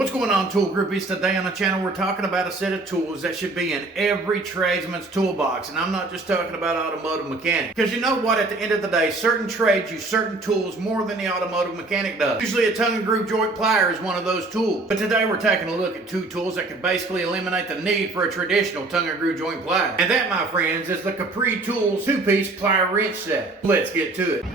What's going on, tool groupies? Today on the channel we're talking about a set of tools that should be in every tradesman's toolbox, and I'm not just talking about automotive mechanic, because you know what, at the end of the day, certain trades use certain tools more than the automotive mechanic does. Usually a tongue and groove joint plier is one of those tools, but today we're taking a look at two tools that can basically eliminate the need for a traditional tongue and groove joint plier, and that, my friends, is the Capri Tools 2-piece plier wrench set. Let's get to it.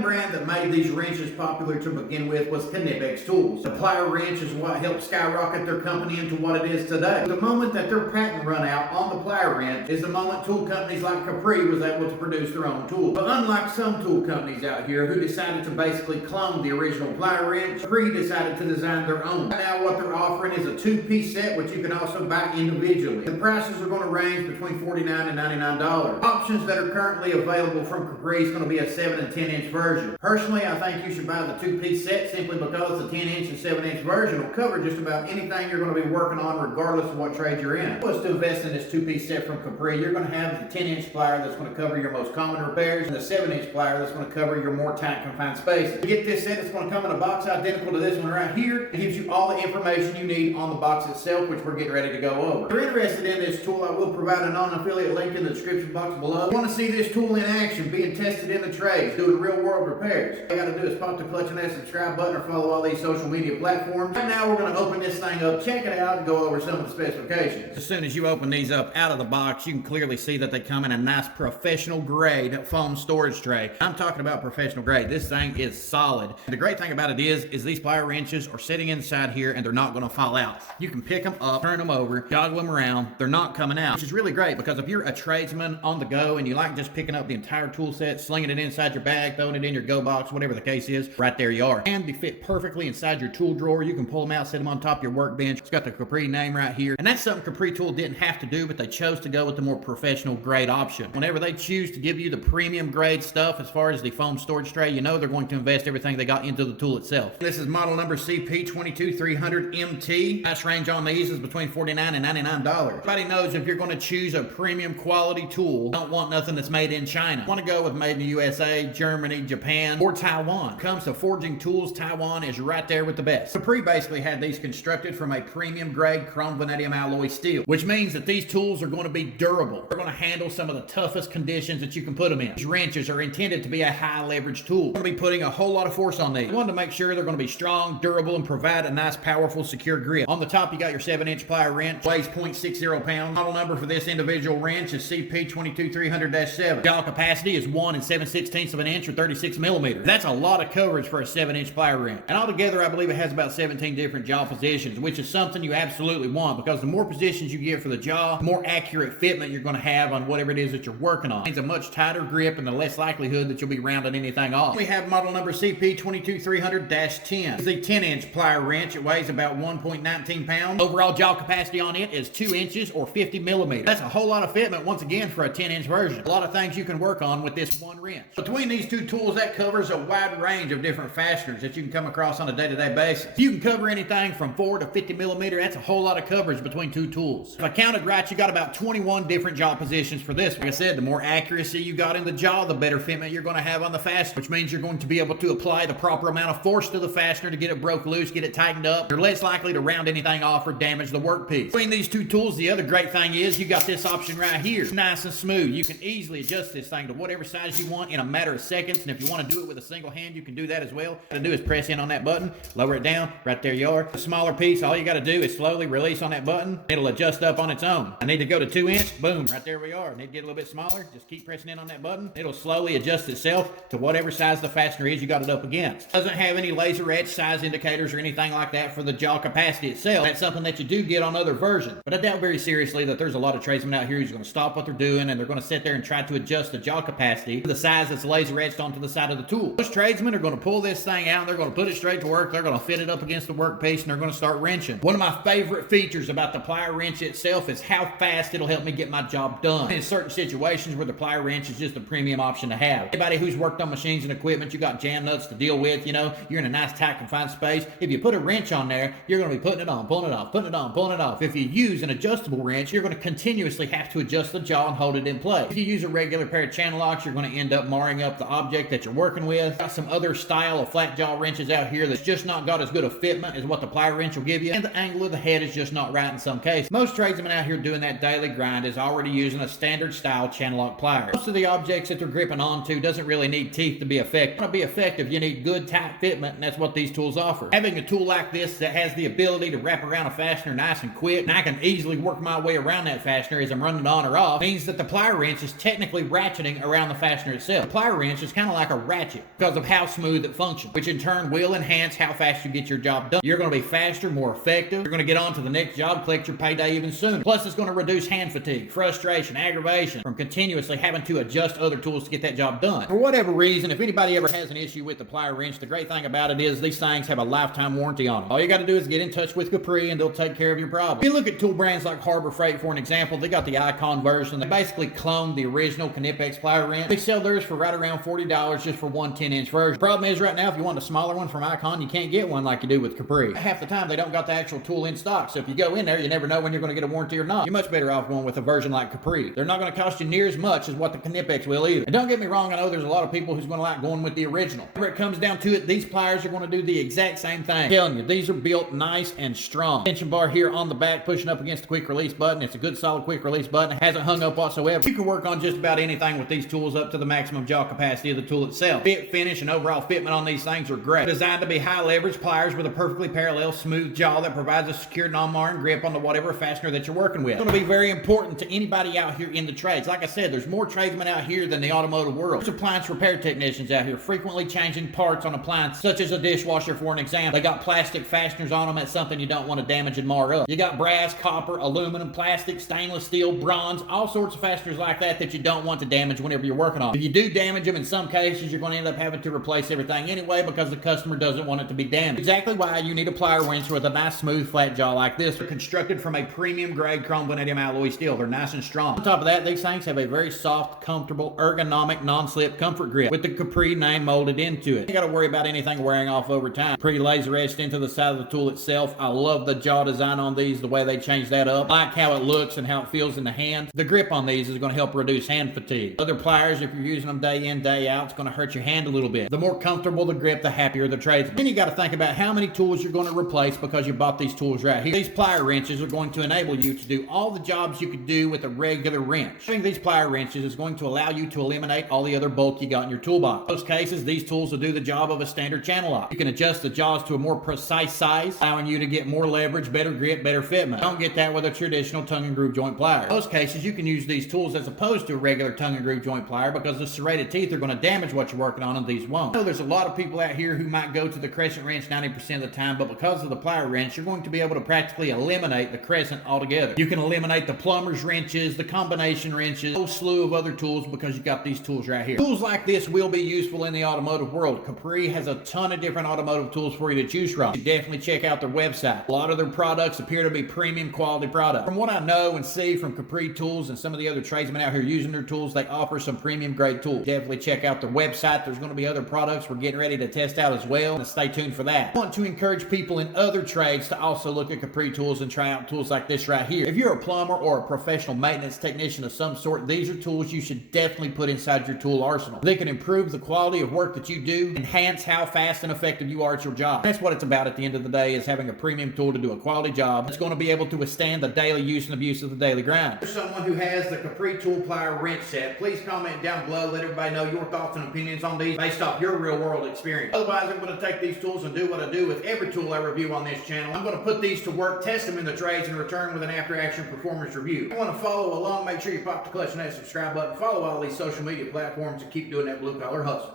Brand that made these wrenches popular to begin with was Stanley Tools. The plier wrench is what helped skyrocket their company into what it is today. The moment that their patent run out on the plier wrench is the moment tool companies like Capri was able to produce their own tool. But unlike some tool companies out here who decided to basically clone the original plier wrench, Capri decided to design their own. Now what they're offering is a 2-piece set which you can also buy individually. The prices are going to range between $49 and $99. Options that are currently available from Capri is going to be a 7 and 10 inch version. Personally, I think you should buy the 2-piece set simply because the 10-inch and 7-inch version will cover just about anything you're going to be working on regardless of what trade you're in. Plus, to invest in this 2-piece set from Capri, you're going to have the 10-inch plier that's going to cover your most common repairs and the 7-inch plier that's going to cover your more tight confined spaces. To get this set, it's going to come in a box identical to this one right here. It gives you all the information you need on the box itself, which we're getting ready to go over. If you're interested in this tool, I will provide a non-affiliate link in the description box below. If you want to see this tool in action, being tested in the trades, doing real-world repairs, all you got to do is pop the clutch on that subscribe button or follow all these social media platforms. Right now, we're going to open this thing up, check it out, and go over some of the specifications. As soon as you open these up out of the box, you can clearly see that they come in a nice professional grade foam storage tray. I'm talking about professional grade. This thing is solid. And the great thing about it is these plier wrenches are sitting inside here and they're not going to fall out. You can pick them up, turn them over, joggle them around. They're not coming out, which is really great because if you're a tradesman on the go and you like just picking up the entire tool set, slinging it inside your bag, throwing it in your go box, whatever the case is, right there you are. And they fit perfectly inside your tool drawer. You can pull them out, set them on top of your workbench. It's got the Capri name right here. And that's something Capri Tool didn't have to do, but they chose to go with the more professional grade option. Whenever they choose to give you the premium grade stuff as far as the foam storage tray, you know they're going to invest everything they got into the tool itself. This is model number CP22300MT. Price range on these is between $49 and $99. Everybody knows if you're going to choose a premium quality tool, don't want nothing that's made in China. Want to go with made in the USA, Germany, Japan, or Taiwan. When it comes to forging tools, Taiwan is right there with the best. Capri basically had these constructed from a premium grade chrome vanadium alloy steel, which means that these tools are going to be durable. They're going to handle some of the toughest conditions that you can put them in. These wrenches are intended to be a high leverage tool. We're going to be putting a whole lot of force on these. We want to make sure they're going to be strong, durable, and provide a nice, powerful, secure grip. On the top, you got your 7-inch plier wrench, weighs 0.60 pounds. Model number for this individual wrench is CP22300-7. Jaw capacity is 1 7/16 of an inch or 36 millimeters. That's a lot of coverage for a 7-inch plier wrench. And altogether, I believe it has about 17 different jaw positions, which is something you absolutely want because the more positions you get for the jaw, the more accurate fitment you're going to have on whatever it is that you're working on. It means a much tighter grip and the less likelihood that you'll be rounding anything off. We have model number CP22300-10. It's a 10-inch plier wrench. It weighs about 1.19 pounds. Overall jaw capacity on it is 2 inches or 50 millimeters. That's a whole lot of fitment once again for a 10-inch version. A lot of things you can work on with this one wrench. Between these two tools, that covers a wide range of different fasteners that you can come across on a day-to-day basis. If you can cover anything from 4 to 50 millimeter, that's a whole lot of coverage between two tools. If I counted right, you got about 21 different jaw positions for this. Like I said, the more accuracy you got in the jaw, the better fitment you're going to have on the fastener, which means you're going to be able to apply the proper amount of force to the fastener to get it broke loose, get it tightened up. You're less likely to round anything off or damage the workpiece. Between these two tools, the other great thing is you got this option right here. It's nice and smooth. You can easily adjust this thing to whatever size you want in a matter of seconds, and if you want to do it with a single hand, you can do that as well. All you gotta do is press in on that button, lower it down, right there you are. The smaller piece, all you gotta do is slowly release on that button. It'll adjust up on its own. I need to go to 2 inch, boom, right there we are. I need to get a little bit smaller, just keep pressing in on that button. It'll slowly adjust itself to whatever size the fastener is you got it up against. It doesn't have any laser etch size indicators or anything like that for the jaw capacity itself. That's something that you do get on other versions. But I doubt very seriously that there's a lot of tradesmen out here who's gonna stop what they're doing and they're gonna sit there and try to adjust the jaw capacity to the size that's laser etched onto the side of the tool. Most tradesmen are gonna pull this thing out, they're going to put it straight to work, they're going to fit it up against the workpiece, and they're going to start wrenching. One of my favorite features about the plier wrench itself is how fast it'll help me get my job done. In certain situations where the plier wrench is just a premium option to have. Anybody who's worked on machines and equipment, you got jam nuts to deal with, you know, you're in a nice tight confined space. If you put a wrench on there, you're going to be putting it on, pulling it off, putting it on, pulling it off. If you use an adjustable wrench, you're going to continuously have to adjust the jaw and hold it in place. If you use a regular pair of channel locks, you're going to end up marring up the object that that you're working with. Got some other style of flat jaw wrenches out here that's just not got as good a fitment as what the plier wrench will give you, and the angle of the head is just not right in some cases. Most tradesmen out here doing that daily grind is already using a standard style channel lock pliers. Most of the objects that they're gripping onto doesn't really need teeth to be effective. To be effective, you need good tight fitment, and that's what these tools offer. Having a tool like this that has the ability to wrap around a fastener nice and quick, and I can easily work my way around that fastener as I'm running it on or off, means that the plier wrench is technically ratcheting around the fastener itself. The plier wrench is kind of like a ratchet because of how smooth it functions, which in turn will enhance how fast you get your job done. You're going to be faster, more effective. You're going to get on to the next job, collect your payday even sooner. Plus, it's going to reduce hand fatigue, frustration, aggravation from continuously having to adjust other tools to get that job done. For whatever reason, if anybody ever has an issue with the plier wrench, the great thing about it is these things have a lifetime warranty on them. All you got to do is get in touch with Capri and they'll take care of your problem. If you look at tool brands like Harbor Freight for an example, they got the Icon version. They basically cloned the original Knipex plier wrench. They sell theirs for right around $40 just for one 10-inch version. The problem is right now, if you want a smaller one from Icon, you can't get one like you do with Capri. Half the time, they don't got the actual tool in stock, so if you go in there, you never know when you're going to get a warranty or not. You're much better off going with a version like Capri. They're not going to cost you near as much as what the Knipex will either. And don't get me wrong, I know there's a lot of people who's going to like going with the original. Whenever it comes down to it, these pliers are going to do the exact same thing. I'm telling you, these are built nice and strong. Tension bar here on the back pushing up against the quick release button. It's a good solid quick release button. It hasn't hung up whatsoever. You can work on just about anything with these tools up to the maximum jaw capacity of the tool itself. Fit, finish, and overall fitment on these things are great. Designed to be high leverage pliers with a perfectly parallel smooth jaw that provides a secure non-marring grip on the whatever fastener that you're working with. It's going to be very important to anybody out here in the trades. Like I said, there's more tradesmen out here than the automotive world. There's appliance repair technicians out here frequently changing parts on appliances, such as a dishwasher for an example. They got plastic fasteners on them. That's something you don't want to damage and mar up. You got brass, copper, aluminum, plastic, stainless steel, bronze, all sorts of fasteners like that that you don't want to damage whenever you're working on. If you do damage them, in some cases, you're going to end up having to replace everything anyway because the customer doesn't want it to be damaged. Exactly why you need a plier wrench with a nice smooth flat jaw like this. They're constructed from a premium grade chrome vanadium alloy steel. They're nice and strong. On top of that, these things have a very soft, comfortable, ergonomic, non-slip comfort grip with the Capri name molded into it. You got to worry about anything wearing off over time. Pretty laser etched into the side of the tool itself. I love the jaw design on these, the way they changed that up. I like how it looks and how it feels in the hand. The grip on these is going to help reduce hand fatigue. Other pliers, if you're using them day in, day out, it's going to hurt your hand a little bit. The more comfortable the grip, the happier the tradesman. Then you got to think about how many tools you're going to replace because you bought these tools right here. These plier wrenches are going to enable you to do all the jobs you could do with a regular wrench. Having these plier wrenches is going to allow you to eliminate all the other bulk you got in your toolbox. In most cases, these tools will do the job of a standard channel lock. You can adjust the jaws to a more precise size, allowing you to get more leverage, better grip, better fitment. Don't get that with a traditional tongue and groove joint plier. In most cases, you can use these tools as opposed to a regular tongue and groove joint plier because the serrated teeth are going to damage what you're working on and these won't. I know there's a lot of people out here who might go to the crescent wrench 90% of the time, but because of the plier wrench, you're going to be able to practically eliminate the crescent altogether. You can eliminate the plumber's wrenches, the combination wrenches, a whole slew of other tools because you got these tools right here. Tools like this will be useful in the automotive world. Capri has a ton of different automotive tools for you to choose from. You definitely check out their website. A lot of their products appear to be premium quality products. From what I know and see from Capri Tools and some of the other tradesmen out here using their tools, they offer some premium grade tools. Definitely check out their website. There's going to be other products we're getting ready to test out as well, and stay tuned for that. I want to encourage people in other trades to also look at Capri Tools and try out tools like this right here. If you're a plumber or a professional maintenance technician of some sort, these are tools you should definitely put inside your tool arsenal. They can improve the quality of work that you do, enhance how fast and effective you are at your job. That's what it's about at the end of the day, is having a premium tool to do a quality job that's going to be able to withstand the daily use and abuse of the daily grind. For someone who has the Capri Tool Plier Wrench set, please comment down below. Let everybody know your thoughts and opinions on these based off your real world experience. Otherwise, I'm going to take these tools and do what I do with every tool I review on this channel. I'm going to put these to work, test them in the trades, and return with an after action performance review. If you want to follow along, make sure you pop the clutch and that subscribe button. Follow all these social media platforms and keep doing that blue collar hustle.